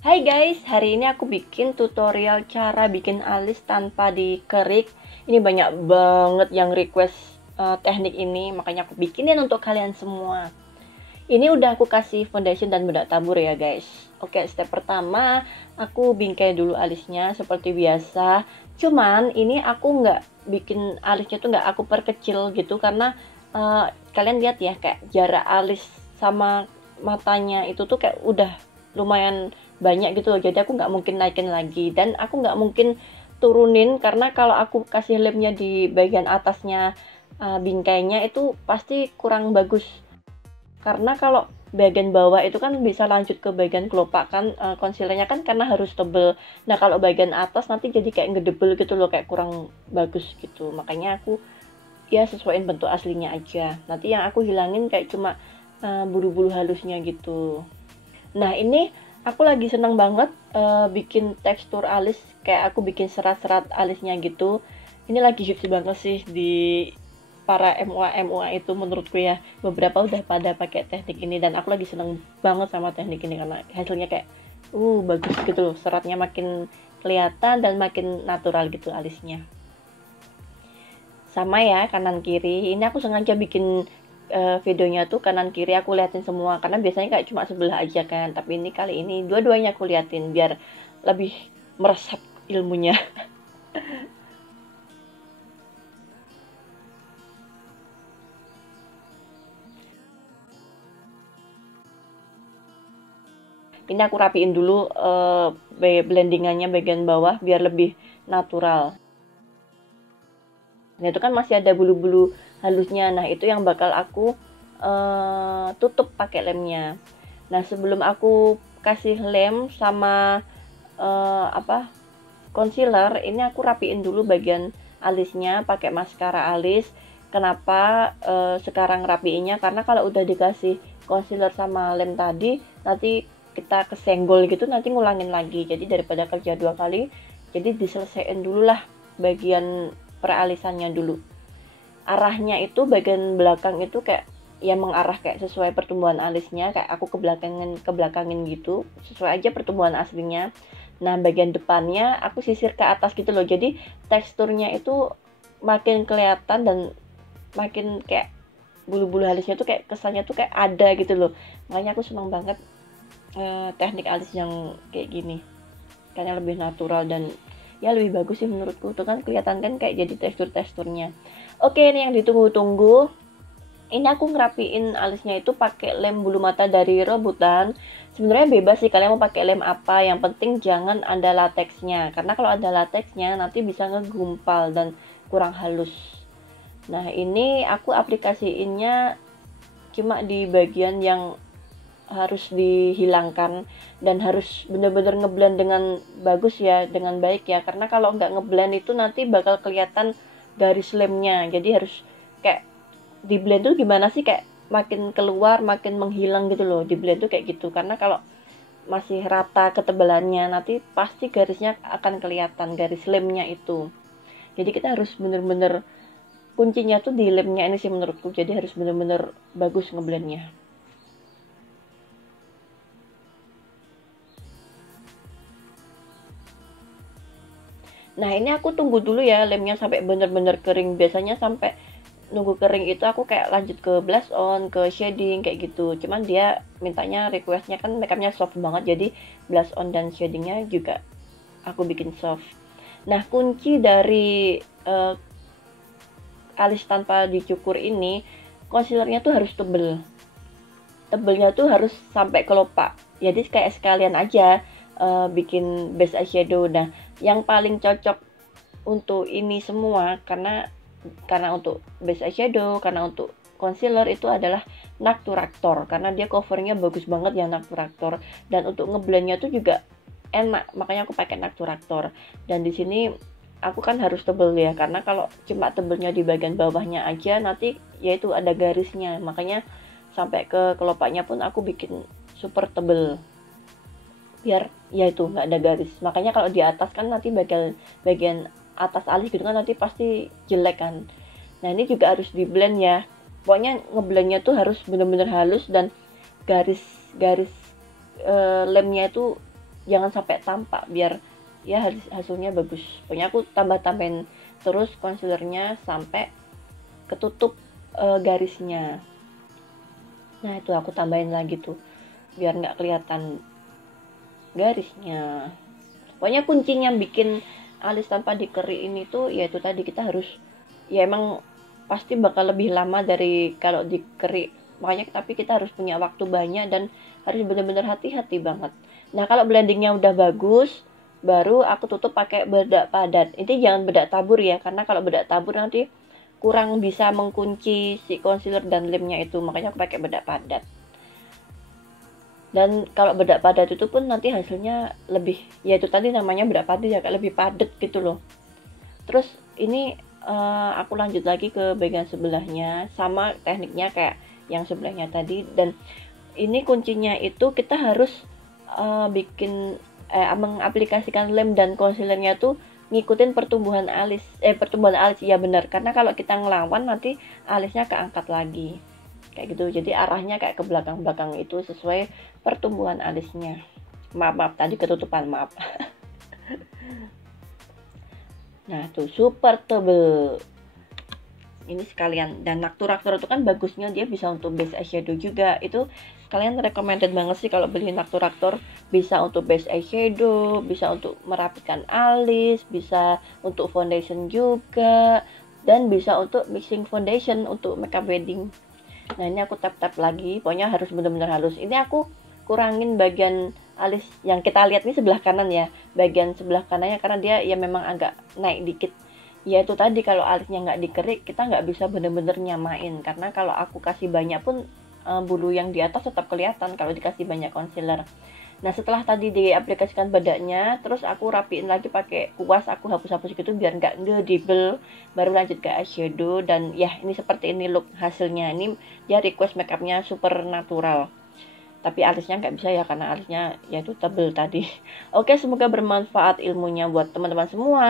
Hai guys, hari ini aku bikin tutorial cara bikin alis tanpa dikerik. Ini banyak banget yang request teknik ini, makanya aku bikinin untuk kalian semua. Ini udah aku kasih foundation dan bedak tabur ya guys. Oke, step pertama aku bingkai dulu alisnya seperti biasa. Cuman ini aku nggak bikin alisnya tuh nggak aku perkecil gitu karena kalian lihat ya kayak jarak alis sama matanya itu tuh kayak udah lumayan banyak gitu loh. Jadi aku nggak mungkin naikin lagi dan aku nggak mungkin turunin karena kalau aku kasih lemnya di bagian atasnya bingkainya itu pasti kurang bagus karena kalau bagian bawah itu kan bisa lanjut ke bagian kelopak kan concealernya kan karena harus tebel. Nah kalau bagian atas nanti jadi kayak ngedebel gitu loh, kayak kurang bagus gitu. Makanya aku ya sesuaiin bentuk aslinya aja. Nanti yang aku hilangin kayak cuma bulu-bulu halusnya gitu. Nah ini aku lagi seneng banget bikin tekstur alis, kayak aku bikin serat-serat alisnya gitu. Ini lagi hits banget sih di para MUA itu menurutku ya. Beberapa udah pada pakai teknik ini dan aku lagi seneng banget sama teknik ini karena hasilnya kayak bagus gitu loh. Seratnya makin kelihatan dan makin natural gitu alisnya. Sama ya kanan kiri. Ini aku sengaja bikin videonya tuh kanan kiri aku liatin semua karena biasanya kayak cuma sebelah aja kan, tapi ini kali ini dua-duanya aku liatin biar lebih meresap ilmunya. Ini aku rapiin dulu blendingannya bagian bawah biar lebih natural. Nah itu kan masih ada bulu-bulu halusnya, nah itu yang bakal aku tutup pakai lemnya. Nah sebelum aku kasih lem sama apa concealer, ini aku rapiin dulu bagian alisnya pakai maskara alis. Kenapa sekarang rapiinnya? Karena kalau udah dikasih concealer sama lem tadi, nanti kita kesenggol gitu, nanti ngulangin lagi. Jadi daripada kerja dua kali, jadi diselesaikan dulu lah bagian peralisannya dulu. Arahnya itu bagian belakang itu kayak yang mengarah kayak sesuai pertumbuhan alisnya, kayak aku ke belakangin gitu, sesuai aja pertumbuhan aslinya. Nah bagian depannya aku sisir ke atas gitu loh, jadi teksturnya itu makin kelihatan dan makin kayak bulu-bulu halusnya tuh kayak kesannya tuh kayak ada gitu loh. Makanya aku seneng banget teknik alis yang kayak gini karena lebih natural dan ya lebih bagus sih menurutku. Tuh kan kelihatan kan kayak jadi teksturnya. Oke, ini yang ditunggu-tunggu. Ini aku ngerapiin alisnya itu pakai lem bulu mata dari Robutan. Sebenarnya bebas sih kalian mau pakai lem apa, yang penting jangan ada lateksnya karena kalau ada lateksnya nanti bisa ngegumpal dan kurang halus. Nah ini aku aplikasiinnya cuma di bagian yang harus dihilangkan dan harus benar-benar ngeblend dengan bagus ya, dengan baik ya, karena kalau nggak ngeblend itu nanti bakal kelihatan garis lemnya. Jadi harus kayak di blend tuh gimana sih, kayak makin keluar makin menghilang gitu loh di blend tuh kayak gitu, karena kalau masih rata ketebalannya nanti pasti garisnya akan kelihatan garis lemnya itu. Jadi kita harus bener-bener kuncinya tuh di lemnya ini sih menurutku, jadi harus bener-bener bagus ngeblendnya. Nah ini aku tunggu dulu ya lemnya sampai bener-bener kering. Biasanya sampai nunggu kering itu aku kayak lanjut ke blush on, ke shading kayak gitu. Cuman dia mintanya requestnya kan makeupnya soft banget, jadi blush on dan shadingnya juga aku bikin soft. Nah kunci dari uh, alis tanpa dicukur ini, concealernya tuh harus tebel. Tebelnya tuh harus sampai kelopak. Jadi kayak sekalian aja bikin base eyeshadow. Nah yang paling cocok untuk ini semua, karena untuk base eyeshadow, karena untuk concealer itu adalah Naturator karena dia covernya bagus banget ya Naturator, dan untuk ngeblendnya tuh juga enak, makanya aku pakai Naturator. Dan di sini aku kan harus tebel ya, karena kalau cuma tebelnya di bagian bawahnya aja nanti yaitu ada garisnya, makanya sampai ke kelopaknya pun aku bikin super tebel biar ya itu nggak ada garis. Makanya kalau di atas kan nanti bagian bagian atas alis gitu kan nanti pasti jelek kan. Nah ini juga harus di blend ya, pokoknya ngeblendnya tuh harus bener-bener halus dan garis-garis lemnya itu jangan sampai tampak, biar ya hasilnya bagus. Pokoknya aku tambahin terus concealernya sampai ketutup garisnya. Nah itu aku tambahin lagi tuh biar nggak kelihatan garisnya. Pokoknya kuncinya bikin alis tanpa dikerik ini tuh yaitu tadi, kita harus, ya emang pasti bakal lebih lama dari kalau dikerik, makanya tapi kita harus punya waktu banyak dan harus benar-benar hati-hati banget. Nah kalau blendingnya udah bagus, baru aku tutup pakai bedak padat. Ini jangan bedak tabur ya, karena kalau bedak tabur nanti kurang bisa mengkunci si concealer dan lemnya itu, makanya aku pakai bedak padat. Dan kalau bedak padat itu pun nanti hasilnya lebih, ya itu tadi namanya bedak padat ya, kayak lebih padat gitu loh. Terus ini aku lanjut lagi ke bagian sebelahnya, sama tekniknya kayak yang sebelahnya tadi. Dan ini kuncinya itu kita harus mengaplikasikan lem dan concealernya tuh ngikutin pertumbuhan alis ya benar, karena kalau kita ngelawan nanti alisnya keangkat lagi kayak gitu. Jadi arahnya kayak ke belakang-belakang itu sesuai pertumbuhan alisnya. Maaf tadi ketutupan, maaf. Nah tuh super tebel ini sekalian. Dan Naturator itu kan bagusnya dia bisa untuk base eyeshadow juga. Itu kalian recommended banget sih kalau beli Naturator, bisa untuk base eyeshadow, bisa untuk merapikan alis, bisa untuk foundation juga, dan bisa untuk mixing foundation untuk makeup wedding. Nah ini aku tap-tap lagi, pokoknya harus benar-benar halus. Ini aku kurangin bagian alis yang kita lihat ini sebelah kanan ya, bagian sebelah kanannya, karena dia ya memang agak naik dikit. Ya itu tadi, kalau alisnya nggak dikerik kita nggak bisa bener-bener nyamain, karena kalau aku kasih banyak pun bulu yang di atas tetap kelihatan kalau dikasih banyak concealer. Nah setelah tadi diaplikasikan bedaknya, terus aku rapiin lagi pakai kuas, aku hapus-hapus gitu biar nggak ngedibel, baru lanjut ke eyeshadow. Dan ya ini seperti ini look hasilnya. Ini dia request makeupnya super natural, tapi alisnya nggak bisa ya karena alisnya yaitu tebel tadi. Oke, semoga bermanfaat ilmunya buat teman-teman semua.